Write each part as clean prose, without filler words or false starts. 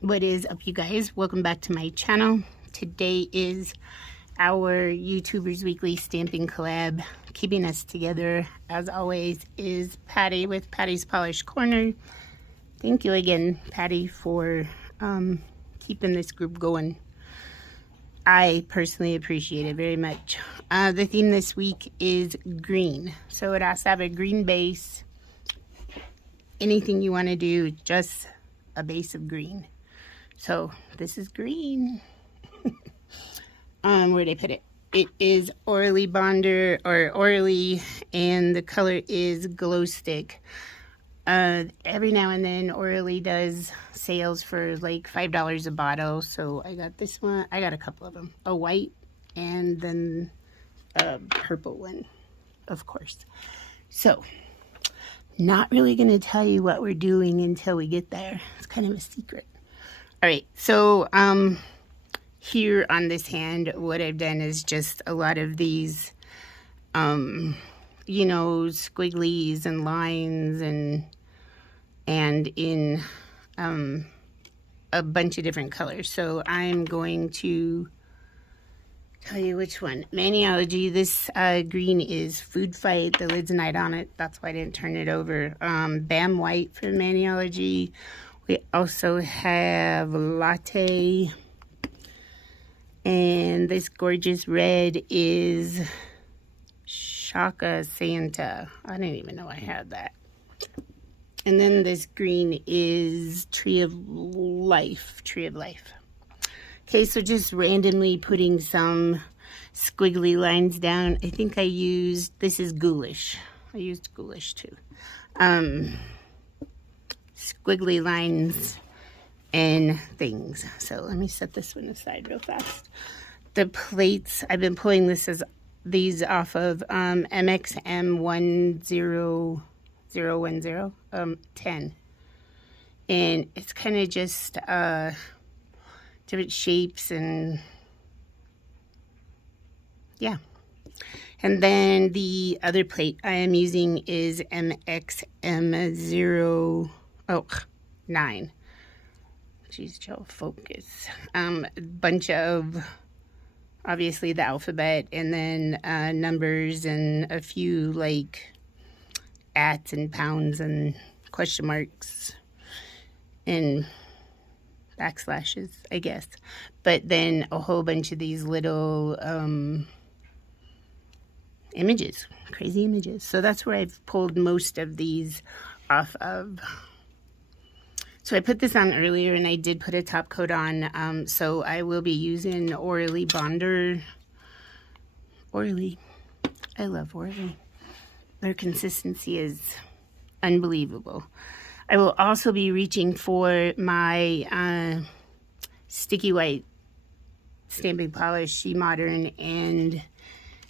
What is up, you guys? Welcome back to my channel. Today is our YouTubers Weekly Stamping Collab. Keeping us together, as always, is Patty with Patty's Polished Corner. Thank you again, Patty, for keeping this group going. I personally appreciate it very much. The theme this week is green. So it has to have a green base. Anything you want to do, just a base of green. So this is green. Where'd I put it? It is Orly Bonder or Orly, and the color is GlowStick. Every now and then Orly does sales for like $5 a bottle. So I got this one. I got a couple of them. A white and then a purple one, of course. So not really going to tell you what we're doing until we get there. It's kind of a secret. All right, so here on this hand, what I've done is just a lot of these, you know, squigglies and lines and in a bunch of different colors. So I'm going to tell you which one. Maniology, this green is Food Fight. The lid's night on it. That's why I didn't turn it over. Bam White for Maniology. We also have Latte, and this gorgeous red is Shanka Santa. I didn't even know I had that. And then this green is Tree of Life. Okay, so just randomly putting some squiggly lines down. I think I used, this is Ghoulish. I used Ghoulish too. Squiggly lines and things. So let me set this one aside real fast. The plates, I've been pulling these off of MXM10010, 10. And it's kind of just different shapes and yeah. And then the other plate I am using is MXM09. Jeez, Joe, focus. Bunch of, obviously, the alphabet, and then numbers, and a few, like, ats and pounds and question marks and backslashes, I guess. But then a whole bunch of these little images, crazy images. So that's where I've pulled most of these off of. So I put this on earlier, and I did put a top coat on, so I will be using Orly Bonder. Orly. I love Orly. Their consistency is unbelievable. I will also be reaching for my sticky white stamping polish, SheModern, and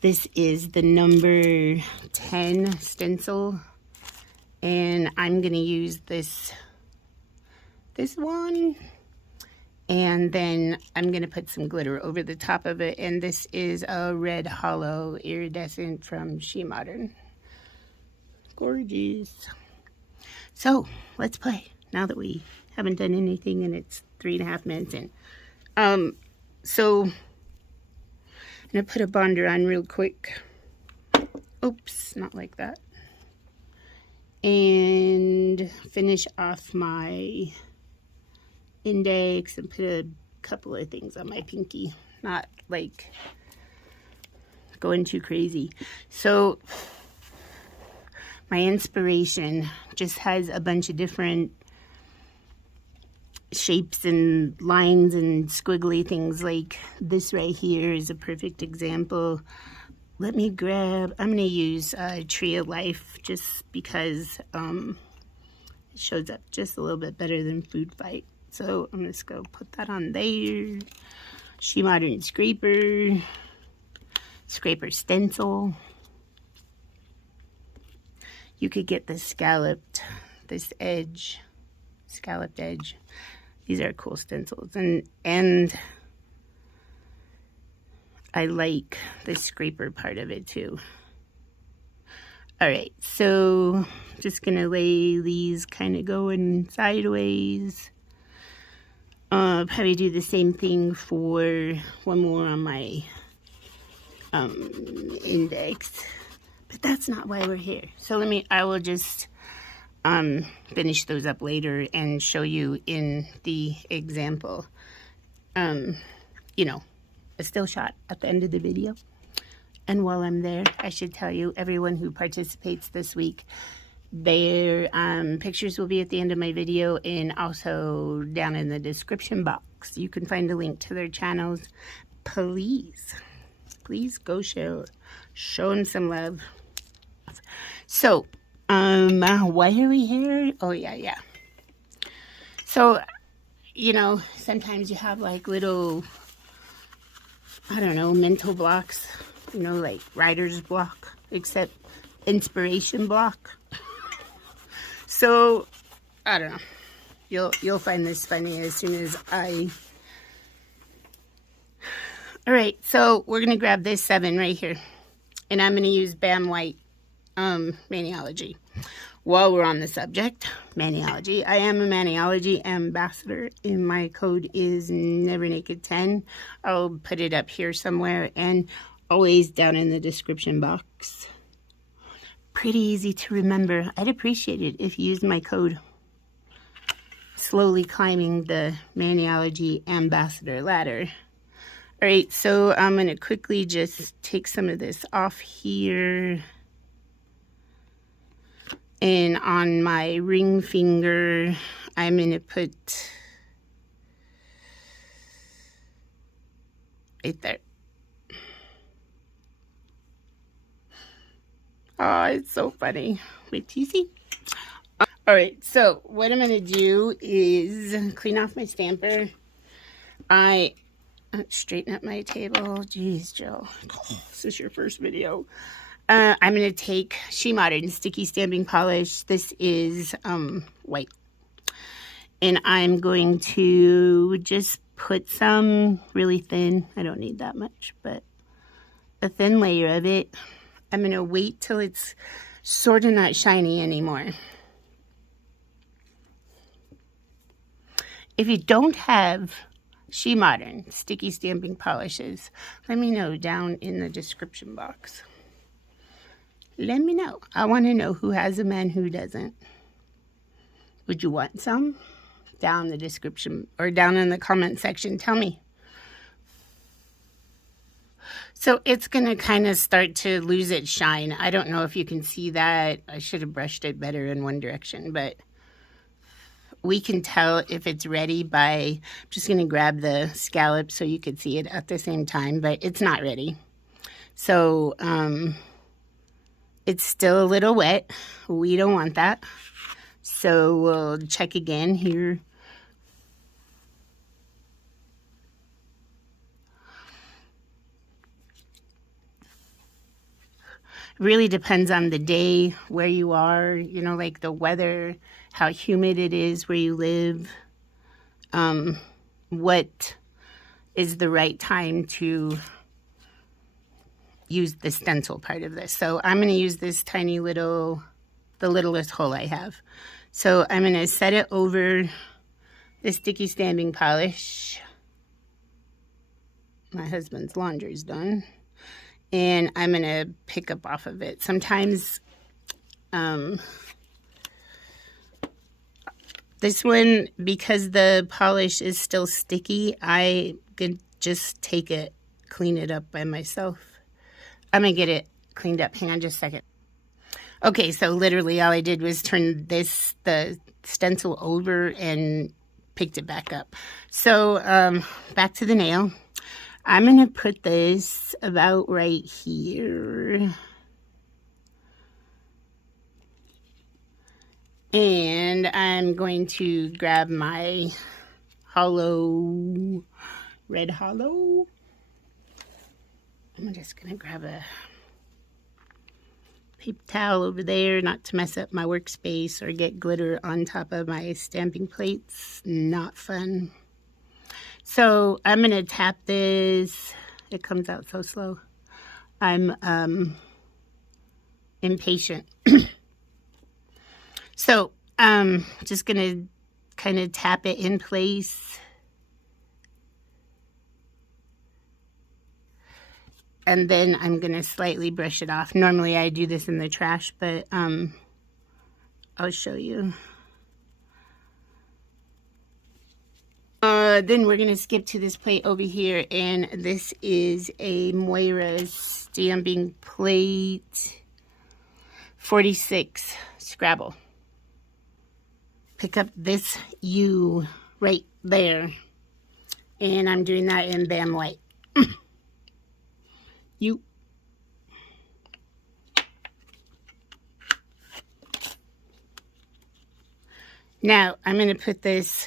this is the number 10 stencil, and I'm going to use this one, and then I'm going to put some glitter over the top of it, and this is a red hollow iridescent from SheModern. Gorgeous. So let's play now that we haven't done anything and it's 3.5 minutes in. So I'm going to put a bonder on real quick. Oops, not like that. And finish off my index and put a couple of things on my pinky, not like going too crazy. So my inspiration just has a bunch of different shapes and lines and squiggly things. Like this right here is a perfect example. Let me grab, I'm going to use Tree of Life just because it shows up just a little bit better than Food Fight. So I'm just going to put that on there. SheModern Scraper stencil. You could get this scalloped edge. These are cool stencils. And I like the scraper part of it too. All right, so just gonna lay these kind of going sideways. Probably do the same thing for one more on my index. But that's not why we're here. So I will just finish those up later and show you in the example, you know, a still shot at the end of the video. And while I'm there, I should tell you, everyone who participates this week, their pictures will be at the end of my video and also down in the description box. You can find a link to their channels. Please go show them some love. So, why are we here? Oh, yeah. So, you know, sometimes you have like little, I don't know, mental blocks, you know, like writer's block, except inspiration block. So, I don't know. You'll find this funny as soon as I... Alright, so we're going to grab this 7 right here. And I'm going to use Bam White Maniology. While we're on the subject, Maniology. I am a Maniology Ambassador, and my code is NeverNaked10. I'll put it up here somewhere, and always down in the description box. Pretty easy to remember. I'd appreciate it if you used my code. Slowly climbing the Maniology Ambassador ladder. Alright, so I'm going to quickly just take some of this off here. And on my ring finger, I'm going to put right there. Oh, it's so funny. Wait, do you see? Alright, so what I'm going to do is clean off my stamper. Straighten up my table. Jeez, Jill. Oh, this is your first video. I'm going to take SheModern sticky stamping polish. This is white. And I'm going to just put some really thin. I don't need that much, but a thin layer of it. I'm going to wait till it's sort of not shiny anymore. If you don't have SheModern sticky stamping polishes, let me know down in the description box. Let me know. I want to know who has them and who doesn't. Would you want some? Down in the description or down in the comment section, tell me. So it's going to kind of start to lose its shine. I don't know if you can see that. I should have brushed it better in one direction, but we can tell if it's ready by, I'm just going to grab the scallop so you could see it at the same time, but it's not ready. So it's still a little wet. We don't want that. So we'll check again here. Really depends on the day, where you are, you know, like the weather, how humid it is where you live, what is the right time to use the stencil part of this. So I'm going to use this tiny little, the littlest hole I have. So I'm going to set it over the sticky stamping polish. My husband's laundry's done. And I'm going to pick up off of it. Sometimes this one, because the polish is still sticky, I could just take it, clean it up by myself. I'm going to get it cleaned up. Hang on just a second. Okay, so literally all I did was turn the stencil over and picked it back up. So back to the nail. I'm going to put this about right here. And I'm going to grab my hollow, red hollow. I'm just going to grab a paper towel over there, not to mess up my workspace or get glitter on top of my stamping plates. Not fun. So I'm going to tap this. It comes out so slow. I'm impatient. So I'm just going to kind of tap it in place. And then I'm going to slightly brush it off. Normally I do this in the trash, but I'll show you. Then we're going to skip to this plate over here, and this is a Moyra stamping plate 46 Scrabble. Pick up this U right there, and I'm doing that in Bam White. U. Now I'm going to put this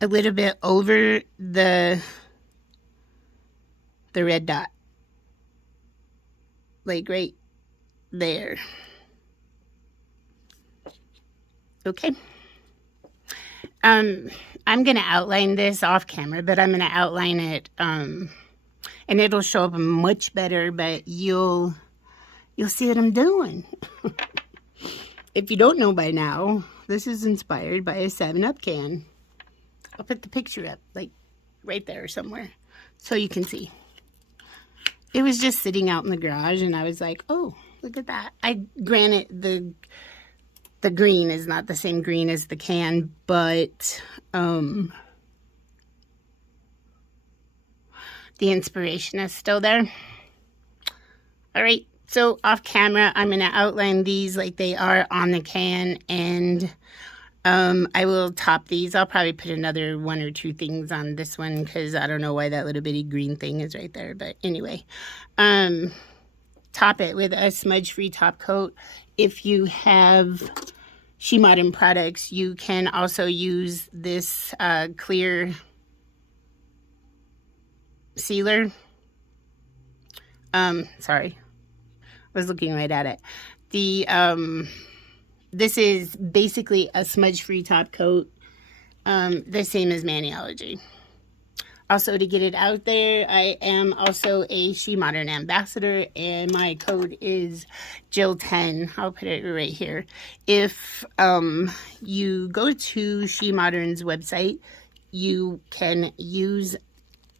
a little bit over the red dot, like right there. Okay. I'm going to outline this off camera, but I'm going to outline it, and it'll show up much better, but you'll see what I'm doing. If you don't know by now, this is inspired by a 7-Up can. I'll put the picture up, like, right there somewhere, so you can see. It was just sitting out in the garage, and I was like, oh, look at that. Granted, the green is not the same green as the can, but the inspiration is still there. All right, so off camera, I'm going to outline these like they are on the can, and I will top these. I'll probably put another 1 or 2 things on this one because I don't know why that little bitty green thing is right there. But anyway, top it with a smudge-free top coat. If you have SheModern products, you can also use this clear sealer. Sorry, I was looking right at it. This is basically a smudge-free top coat, the same as Maniology. Also, to get it out there, I am also a SheModern Ambassador, and my code is Jill10. I'll put it right here. If you go to SheModern's website, you can use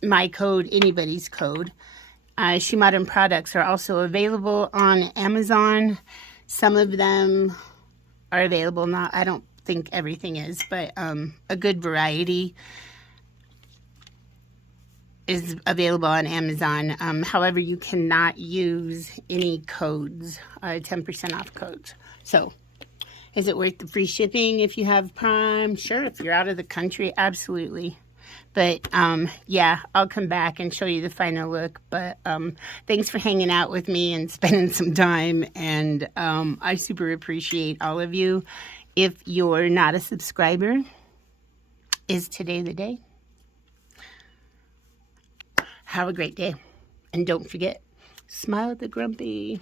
my code, anybody's code. SheModern products are also available on Amazon. Some of them are available, not, I don't think everything is, but a good variety is available on Amazon. However, you cannot use any codes, 10% off codes. So, is it worth the free shipping if you have Prime? Sure. If you're out of the country, absolutely. But, yeah, I'll come back and show you the final look. But thanks for hanging out with me and spending some time. And I super appreciate all of you. If you're not a subscriber, is today the day? Have a great day. And don't forget, smile at the grumpy.